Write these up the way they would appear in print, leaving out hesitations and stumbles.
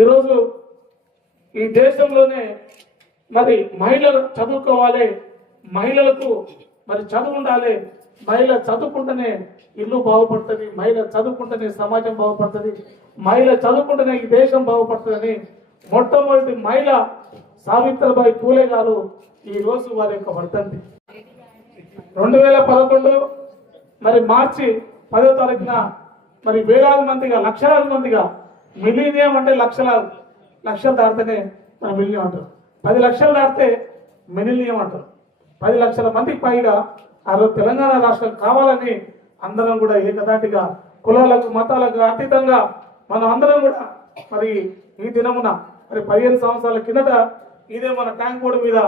ఈరోజు ఈ దేశంలోనే మరి మహిళలు చదువుకోవాలి, మహిళలకు మరి చదువు ఉండాలి, మహిళ చదువుకుంటేనే ఇల్లు బాగుపడుతుంది, మహిళ చదువుకుంటేనే సమాజం బాగుపడుతుంది, మహిళ చదువుకుంటేనే ఈ దేశం బాగుపడుతుందని మొట్టమొదటి మహిళ సావిత్రిబాయి పూలే గారు ఈ రోజు వారి యొక్క వర్ధంతి 2011 మరి మార్చి 10వ తారీఖున మరి వేలాది మందిగా లక్షలాది మందిగా మిలీనియం అంటే లక్షలు దాటితేనే మనం మిలినియం అంటారు, 10 లక్షలు దాటితే మిలినియం అంటారు. 10 లక్షల మందికి పైగా ఆ రోజు తెలంగాణ రాష్ట్రం కావాలని అందరం కూడా ఏకదాటిగా కులాలకు మతాలకు అతీతంగా మనం అందరం కూడా మరి ఈ దినమున మరి 15 సంవత్సరాల కిందట ఇదే మన ట్యాంక్ బోర్డు మీద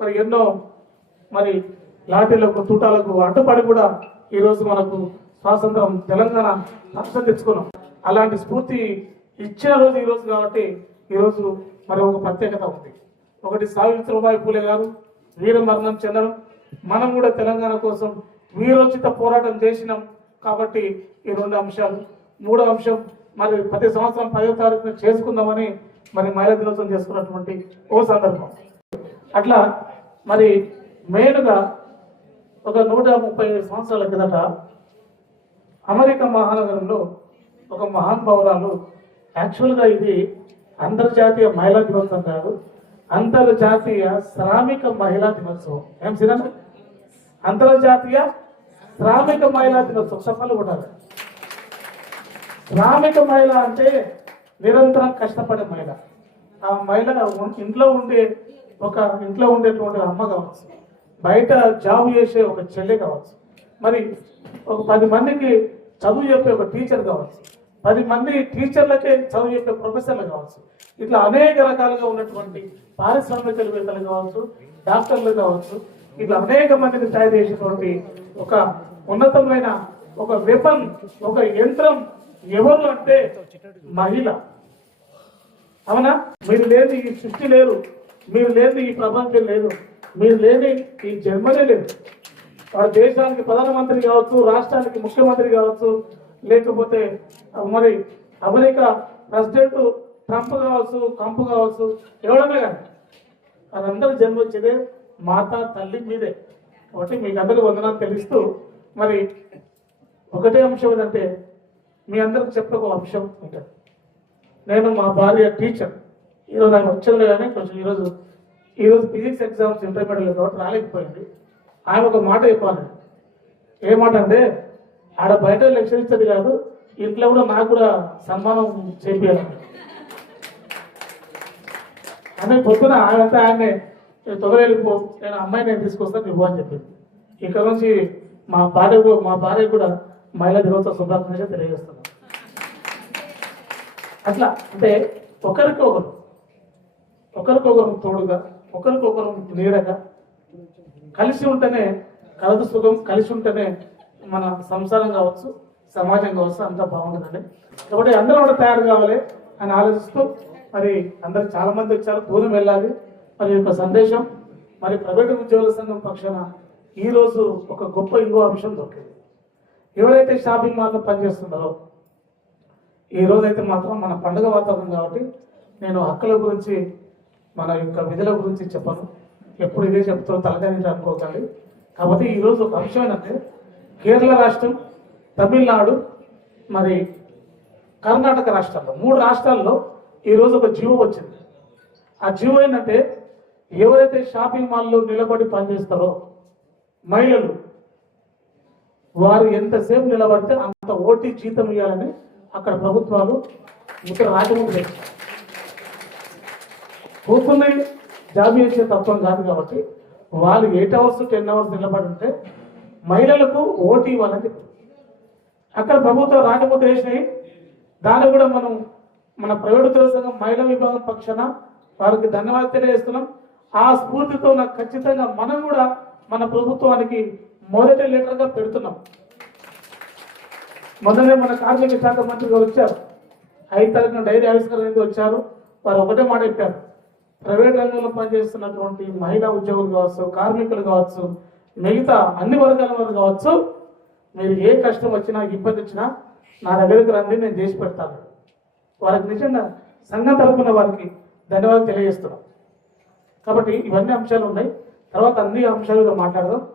మరి ఎన్నో మరి లాఠీలకు తూటాలకు అడ్డుపడి కూడా ఈరోజు మనకు స్వాతంత్రం తెలంగాణ రాష్ట్రం తెచ్చుకున్నాం. అలాంటి స్ఫూర్తి ఇచ్చిన రోజు ఈరోజు కాబట్టి ఈరోజు మరి ఒక ప్రత్యేకత ఉంది. ఒకటి సావిత్రిబాయి పూలే గారు వీర మరణం చెందడం, మనం కూడా తెలంగాణ కోసం వీరోచిత పోరాటం చేసినాం కాబట్టి ఈ 2 అంశాలు. 3వ అంశం మరి ప్రతి సంవత్సరం 10వ తారీఖున చేసుకుందామని మరి మహిళా దినోత్సవం చేసుకున్నటువంటి ఓ సందర్భం. అట్లా మరి మెయిన్గా ఒక 137 సంవత్సరాల కిందట అమెరికా మహానగరంలో ఒక మహానుభావురాలు, యాక్చువల్గా ఇది అంతర్జాతీయ మహిళా దినోత్సవం కాదు, అంతర్జాతీయ శ్రామిక మహిళా దినోత్సవం. ఏం సినిమా? అంతర్జాతీయ శ్రామిక మహిళా దినోత్సవం. సఫలు కూడా శ్రామిక మహిళ అంటే నిరంతరం కష్టపడే మహిళ. ఆ మహిళ ఇంట్లో ఉండేటువంటి అమ్మ కావచ్చు, బయట జాబ్ చేసే ఒక చెల్లె కావచ్చు, మరి ఒక 10 మందికి చదువు చెప్పే ఒక టీచర్ కావచ్చు, 10 మంది టీచర్లకే చదువు చెప్పే ప్రొఫెసర్లు కావచ్చు, ఇట్లా అనేక రకాలుగా ఉన్నటువంటి పారిశ్రామికవేత్తలు కావచ్చు, డాక్టర్లు కావచ్చు, ఇట్లా అనేక మందిని తయారు చేసేటువంటి ఒక ఉన్నతమైన ఒక వెపన్, ఒక యంత్రం ఎవరు అంటే మహిళ. అవునా? మీరు లేని ఈ సృష్టి లేదు, మీరు లేని ఈ ప్రపంచం లేదు, మీరు లేని ఈ జన్మనే లేదు. వాడు దేశానికి ప్రధానమంత్రి కావచ్చు, రాష్ట్రానికి ముఖ్యమంత్రి కావచ్చు, లేకపోతే మరి అమెరికా ప్రెసిడెంట్ ట్రంప్ కావచ్చు, కంపు కావచ్చు, ఎవడన్నా కానీ వాళ్ళందరూ జన్మ వచ్చేదే మాత తల్లి మీదే. కాబట్టి మీకు అందరూ వందనాలు తెలుస్తూ మరి ఒకటే అంశం ఏంటంటే మీ అందరికి చెప్పే ఒక అంశం ఉంటుంది. నేను మా భార్య టీచర్, ఈరోజు ఆయన వచ్చేది కానీ కొంచెం ఈరోజు ఫిజిక్స్ ఎగ్జామ్స్ ఇంటర్మీడియట్ కాబట్టి రాలేకపోయింది. ఆయన ఒక మాట చెప్పాలి. ఏ మాట అంటే ఆడ బయట లెక్చర్ ఇచ్చేది కాదు, ఇంట్లో కూడా నాకు కూడా సన్మానం చేయాలని. ఆమె పొద్దున ఆయన్నే తొందరగా వెళ్ళిపో, నేను అమ్మాయి నేను తీసుకొస్తాను నువ్వు అని చెప్పింది. ఇక్కడ నుంచి మా భార్య కూడా మహిళా దినోత్సవ శుభాకాంక్షలు తెలియజేస్తున్నాం. అట్లా అంటే ఒకరికొకరు తోడుగా, ఒకరికొకరు నీడగా కలిసి ఉంటేనే కలదు సుఖం, కలిసి ఉంటేనే మన సంసారం కావచ్చు, సమాజం కావచ్చు, అంతా బాగుంటుందండి. కాబట్టి అందరూ కూడా తయారు కావాలి అని ఆలోచిస్తూ మరి అందరు చాలా మంది వచ్చారు, దూరం వెళ్ళాలి. మరి యొక్క సందేశం మరి ప్రైవేటు ఉద్యోగుల సంఘం పక్షాన ఈరోజు ఒక గొప్ప ఇంకో అంశం దొరికింది. ఎవరైతే షాపింగ్ మాల్లో పనిచేస్తున్నారో ఈ రోజైతే మాత్రం మన పండుగ వాతావరణం కాబట్టి నేను హక్కుల గురించి మన యొక్క విధుల గురించి చెప్పను, ఎప్పుడు ఇదే చెప్తారో తలకాయ అనుకోకండి. కాబట్టి ఈరోజు ఒక అంశం ఏంటంటే కేరళ రాష్ట్రం, తమిళనాడు, మరి కర్ణాటక రాష్ట్రాల్లో 3 రాష్ట్రాల్లో ఈరోజు ఒక జీవో వచ్చింది. ఆ జీవో ఏంటంటే ఎవరైతే షాపింగ్ మాల్లో నిలబడి పనిచేస్తారో మహిళలు, వారు ఎంతసేపు నిలబడితే అంత ఓటీ జీతం ఇవ్వాలని అక్కడ ప్రభుత్వాలు ఇక్కడ రాజముందు తెచ్చారు. కూర్చుని జాబ్ చేసే తత్వం కాదు కాబట్టి వాళ్ళు 8 అవర్స్ 10 అవర్స్ నిలబడి ఉంటే మహిళలకు ఓటీ ఇవ్వాలని చెప్పారు. అక్కడ ప్రభుత్వం రాజముద్ర వేసినాయి. దాన్ని కూడా మనం మన ప్రైవేట్ ఉద్యోగ సంఘం మహిళా విభాగం పక్షాన వారికి ధన్యవాదాలు తెలియజేస్తున్నాం. ఆ స్ఫూర్తితో నాకు ఖచ్చితంగా మనం కూడా మన ప్రభుత్వానికి మొదటి లెటర్గా పెడుతున్నాం. మొదలనే మన కార్మిక శాఖ మంత్రి గారు వచ్చారు, 5 తారీఖున డైరీ ఆవిష్కరణ వచ్చారు. వారు ఒకటే మాట చెప్పారు, ప్రైవేట్ రంగంలో పనిచేస్తున్నటువంటి మహిళా ఉద్యోగులు కావచ్చు, కార్మికులు కావచ్చు, మిగతా అన్ని వర్గాల వారు కావచ్చు, మీరు ఏ కష్టం వచ్చినా ఇబ్బంది వచ్చినా నా దగ్గరికి రండి, నేను చేసి పెడతాను. వారికి నిజంగా సంఘం తరపున వారికి ధన్యవాదాలు తెలియజేస్తున్నాం. కాబట్టి ఇవన్నీ అంశాలు ఉన్నాయి. తర్వాత అన్ని అంశాలు మాట్లాడదాం.